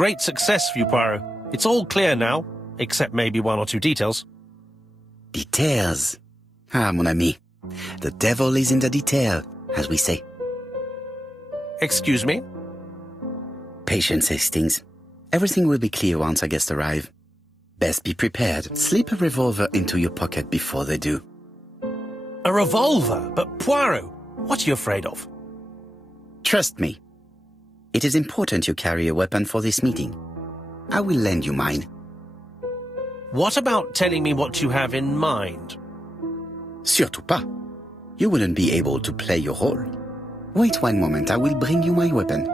Great success for you, Poirot. It's all clear now, except maybe one or two details. Details. Ah, mon ami. The devil is in the detail, as we say. Excuse me? Patience, Hastings. Everything will be clear once our guests arrive. Best be prepared. Slip a revolver into your pocket before they do. A revolver? But Poirot, what are you afraid of? Trust me. It is important you carry a weapon for this meeting. I will lend you mine. What about telling me what you have in mind? Surtout pas. You wouldn't be able to play your role. Wait one moment, I will bring you my weapon.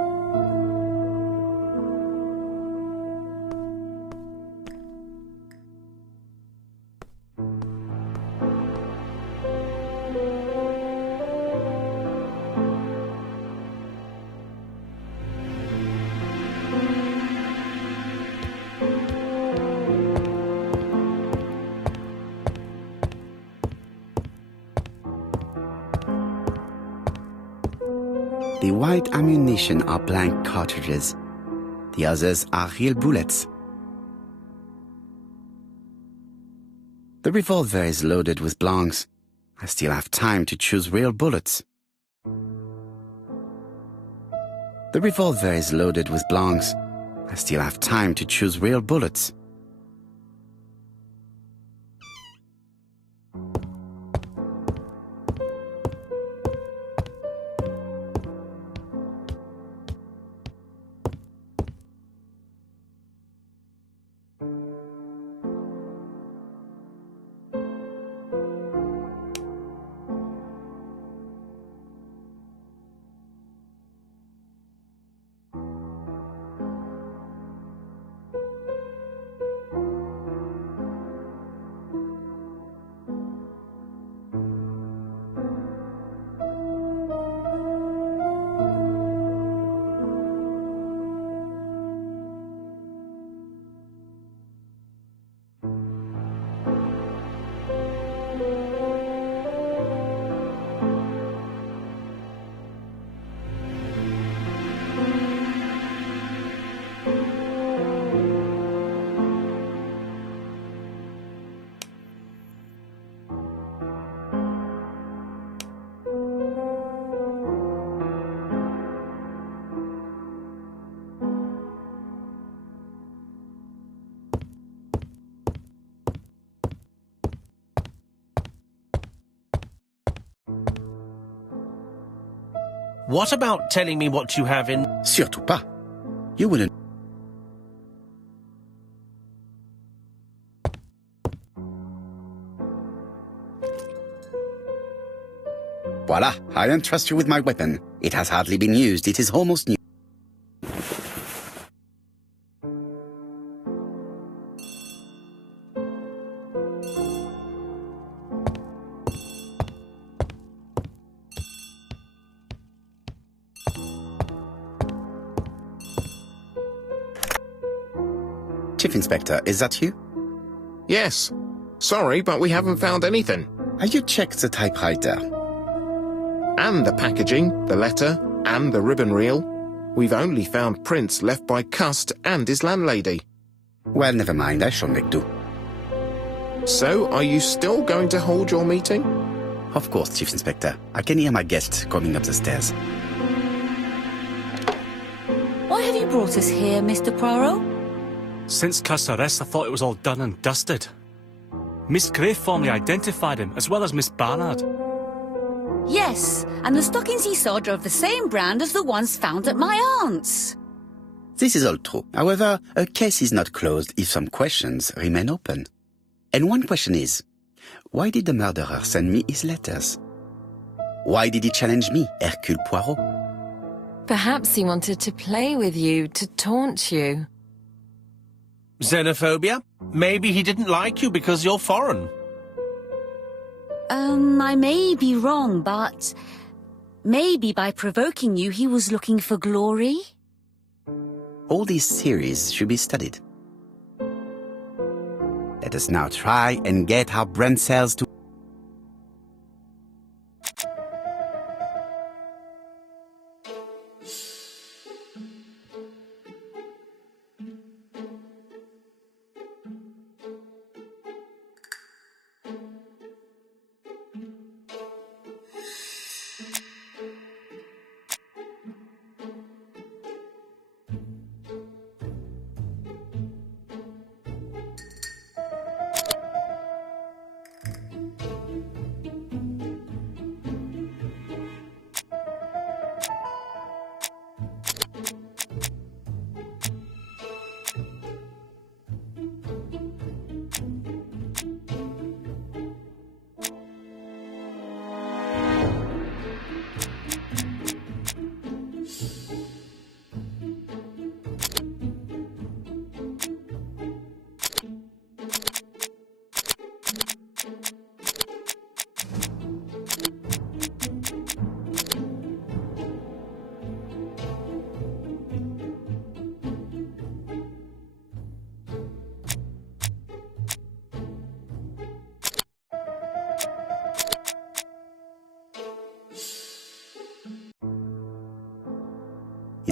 The white ammunition are blank cartridges. The others are real bullets. The revolver is loaded with blanks. I still have time to choose real bullets. The revolver is loaded with blanks. I still have time to choose real bullets. What about telling me what you have in... Surtout pas. You wouldn't... Voila, I entrust you with my weapon. It has hardly been used, it is almost new. Chief Inspector, is that you? Yes. Sorry, but we haven't found anything. Have you checked the typewriter? And the packaging, the letter, and the ribbon reel. We've only found prints left by Cust and his landlady. Well, never mind, I shall make do. So, are you still going to hold your meeting? Of course, Chief Inspector. I can hear my guest coming up the stairs. Why have you brought us here, Mr. Poirot? Since Cust's arrest, I thought it was all done and dusted. Miss Gray formally identified him, as well as Miss Barnard. Yes, and the stockings he saw drove the same brand as the ones found at my aunt's. This is all true. However, a case is not closed if some questions remain open. And one question is, why did the murderer send me his letters? Why did he challenge me, Hercule Poirot? Perhaps he wanted to play with you, to taunt you. Xenophobia? Maybe he didn't like you because you're foreign. I may be wrong, but maybe by provoking you he was looking for glory? All these theories should be studied. Let us now try and get our brain cells to...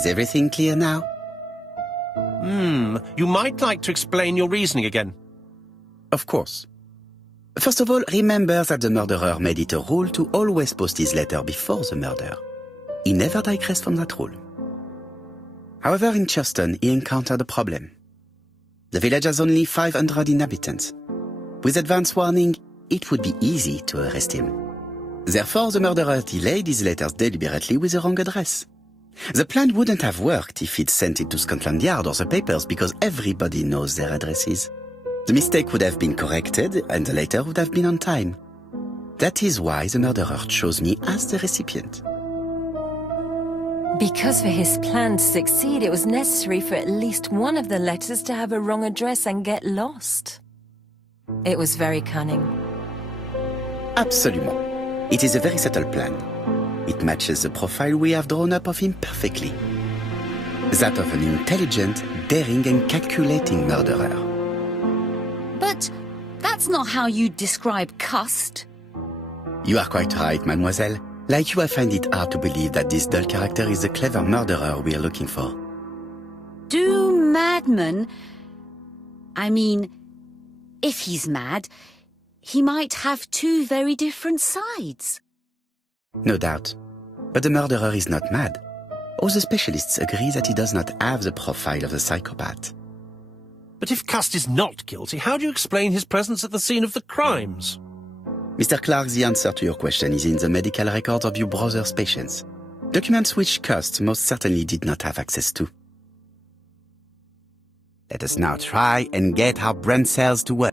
Is everything clear now? You might like to explain your reasoning again. Of course. First of all, remember that the murderer made it a rule to always post his letter before the murder. He never digressed from that rule. However, in Churston, he encountered a problem. The village has only 500 inhabitants. With advance warning, it would be easy to arrest him. Therefore, the murderer delayed his letters deliberately with the wrong address. The plan wouldn't have worked if he'd sent it to Scotland Yard or the papers because everybody knows their addresses. The mistake would have been corrected and the letter would have been on time. That is why the murderer chose me as the recipient. Because for his plan to succeed, it was necessary for at least one of the letters to have a wrong address and get lost. It was very cunning. Absolument. It is a very subtle plan. It matches the profile we have drawn up of him perfectly. That of an intelligent, daring and calculating murderer. But that's not how you describe Cust. You are quite right, mademoiselle. Like you, I find it hard to believe that this dull character is the clever murderer we are looking for. Do madmen... I mean, if he's mad, he might have two very different sides. No doubt. But the murderer is not mad. All the specialists agree that he does not have the profile of the psychopath. But if Cust is not guilty, how do you explain his presence at the scene of the crimes? Mr. Clark, the answer to your question is in the medical records of your brother's patients. Documents which Cust most certainly did not have access to. Let us now try and get our brain cells to work.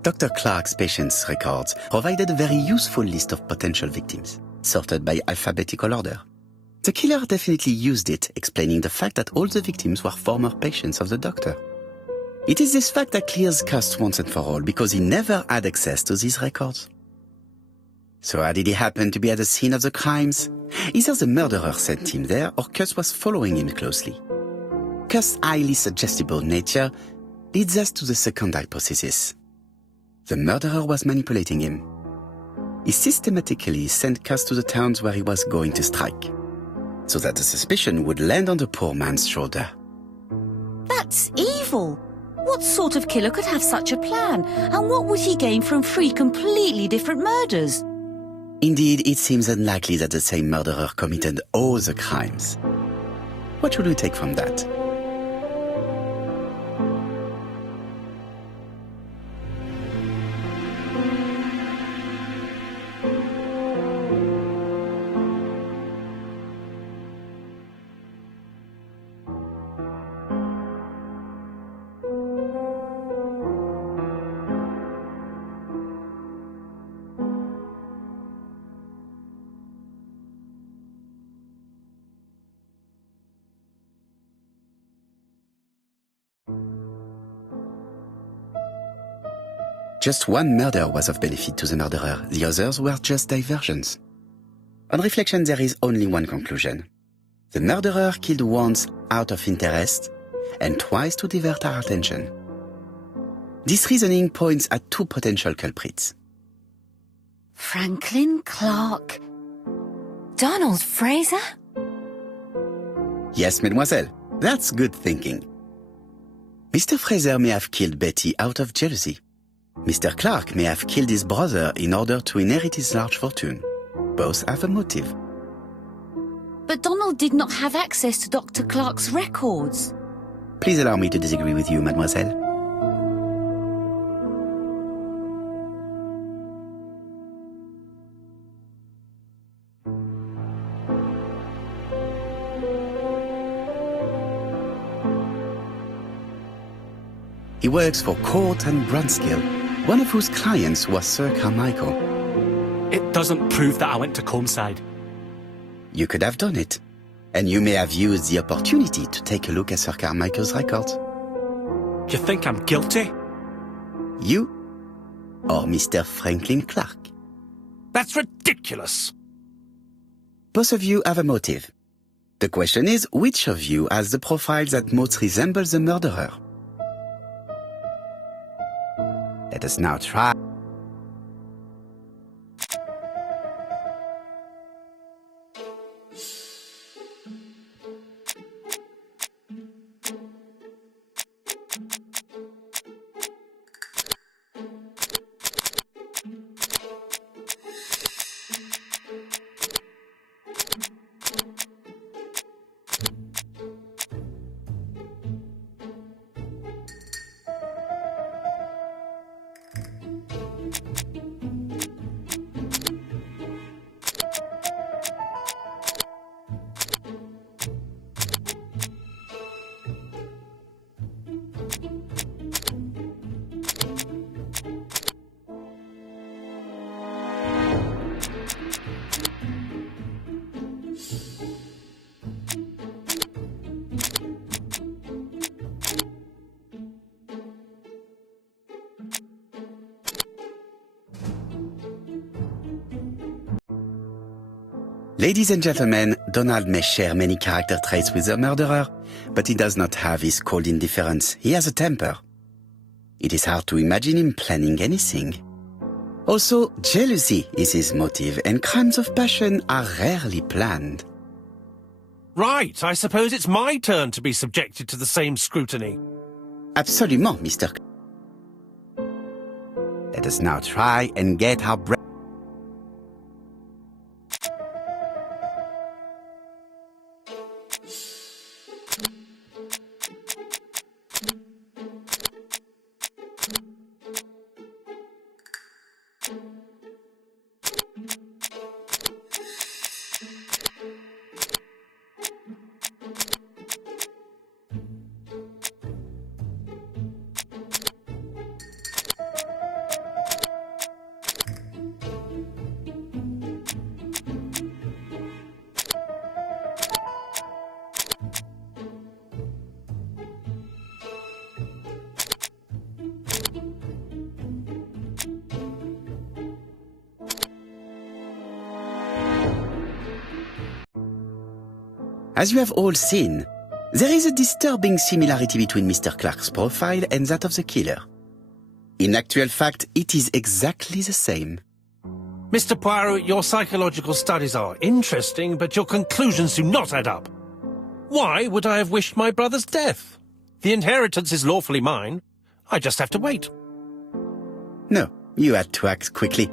Dr. Clark's patients' records provided a very useful list of potential victims, sorted by alphabetical order. The killer definitely used it, explaining the fact that all the victims were former patients of the doctor. It is this fact that clears Cust once and for all, because he never had access to these records. So how did he happen to be at the scene of the crimes? Either the murderer sent him there, or Cust was following him closely. Cust's highly suggestible nature leads us to the second hypothesis. The murderer was manipulating him. He systematically sent Cust to the towns where he was going to strike, so that the suspicion would land on the poor man's shoulder. That's evil. What sort of killer could have such a plan? And what would he gain from 3 completely different murders? Indeed, it seems unlikely that the same murderer committed all the crimes. What should we take from that? Just one murder was of benefit to the murderer, the others were just diversions. On reflection, there is only one conclusion. The murderer killed once out of interest and twice to divert our attention. This reasoning points at two potential culprits. Franklin Clark. Donald Fraser? Yes, mademoiselle, that's good thinking. Mr. Fraser may have killed Betty out of jealousy. Mr. Clark may have killed his brother in order to inherit his large fortune. Both have a motive. But Donald did not have access to Dr. Clark's records. Please allow me to disagree with you, mademoiselle. He works for Court and Brunskill, one of whose clients was Sir Carmichael. It doesn't prove that I went to Comeside. You could have done it, and you may have used the opportunity to take a look at Sir Carmichael's records. You think I'm guilty? You or Mr. Franklin Clark? That's ridiculous. Both of you have a motive. The question is, which of you has the profile that most resembles the murderer? Let us now try. Ladies and gentlemen, Donald may share many character traits with the murderer, but he does not have his cold indifference. He has a temper. It is hard to imagine him planning anything. Also, jealousy is his motive, and crimes of passion are rarely planned. Right, I suppose it's my turn to be subjected to the same scrutiny. Absolument, Mr. Let us now try and get our breath. As you have all seen, there is a disturbing similarity between Mr. Clark's profile and that of the killer. In actual fact, it is exactly the same. Mr. Poirot, your psychological studies are interesting, but your conclusions do not add up. Why would I have wished my brother's death? The inheritance is lawfully mine. I just have to wait. No, you had to act quickly.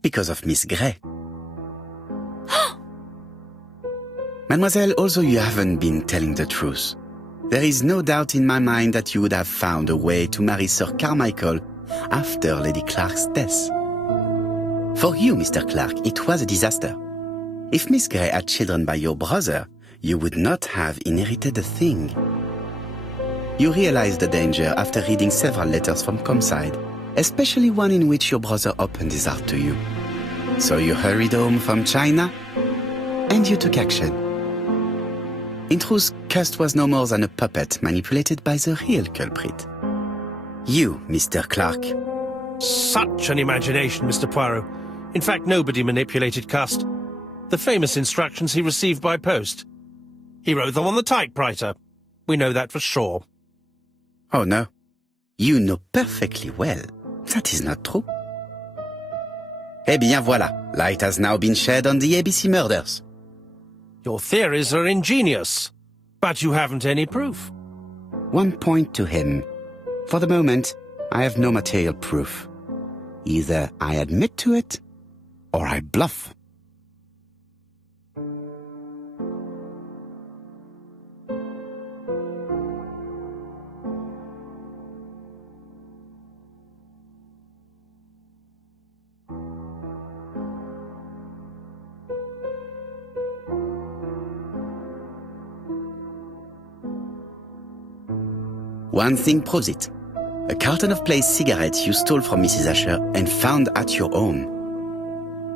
Because of Miss Grey. Mademoiselle, although you haven't been telling the truth, there is no doubt in my mind that you would have found a way to marry Sir Carmichael after Lady Clark's death. For you, Mr. Clark, it was a disaster. If Miss Grey had children by your brother, you would not have inherited a thing. You realized the danger after reading several letters from Comeside, especially one in which your brother opened his heart to you. So you hurried home from China, and you took action. In truth, Cust was no more than a puppet manipulated by the real culprit. You, Mr. Clark. Such an imagination, Mr. Poirot. In fact, nobody manipulated Cust. The famous instructions he received by post. He wrote them on the typewriter. We know that for sure. Oh no. You know perfectly well. That is not true. Eh bien voilà. Light has now been shed on the ABC murders. Your theories are ingenious, but you haven't any proof. 1 point to him. For the moment, I have no material proof. Either I admit to it, or I bluff. One thing proves it. A carton of placed cigarettes you stole from Mrs. Asher and found at your home.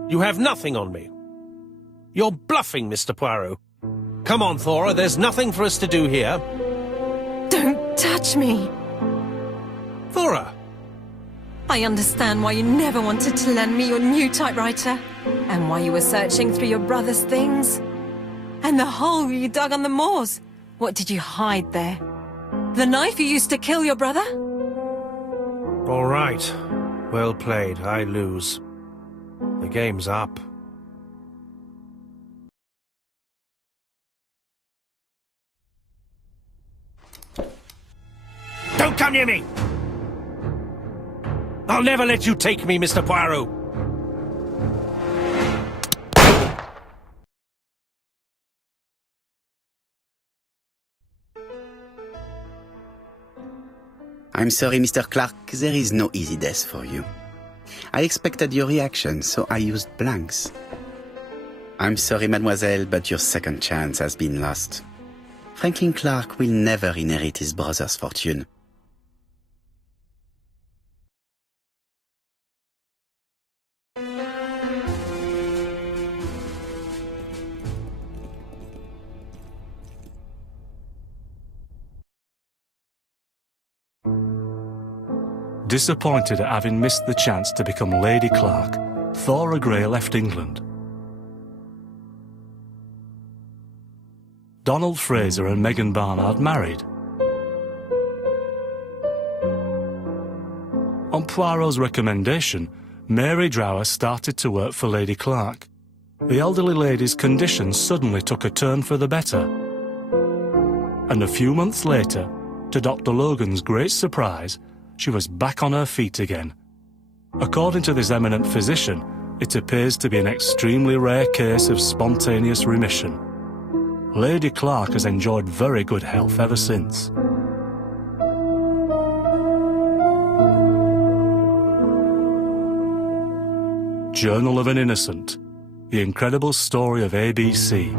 You have nothing on me. You're bluffing, Mr. Poirot. Come on, Thora, there's nothing for us to do here. Don't touch me. Thora! I understand why you never wanted to lend me your new typewriter, and why you were searching through your brother's things. And the hole you dug on the moors. What did you hide there? The knife you used to kill your brother? All right. Well played. I lose. The game's up. Don't come near me! I'll never let you take me, Mr. Poirot! I'm sorry, Mr. Clark, there is no easy death for you. I expected your reaction, so I used blanks. I'm sorry, mademoiselle, but your second chance has been lost. Franklin Clark will never inherit his brother's fortune. Disappointed at having missed the chance to become Lady Clark, Thora Grey left England. Donald Fraser and Megan Barnard married. On Poirot's recommendation, Mary Drower started to work for Lady Clark. The elderly lady's condition suddenly took a turn for the better. And a few months later, to Dr. Logan's great surprise, she was back on her feet again. According to this eminent physician, it appears to be an extremely rare case of spontaneous remission. Lady Clark has enjoyed very good health ever since. Journal of an Innocent, the incredible story of ABC.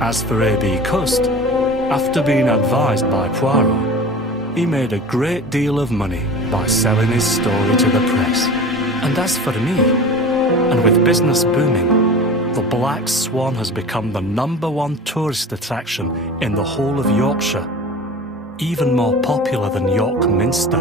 As for A.B. Cust, after being advised by Poirot, he made a great deal of money by selling his story to the press. And as for me, and with business booming, the Black Swan has become the #1 tourist attraction in the whole of Yorkshire, even more popular than York Minster.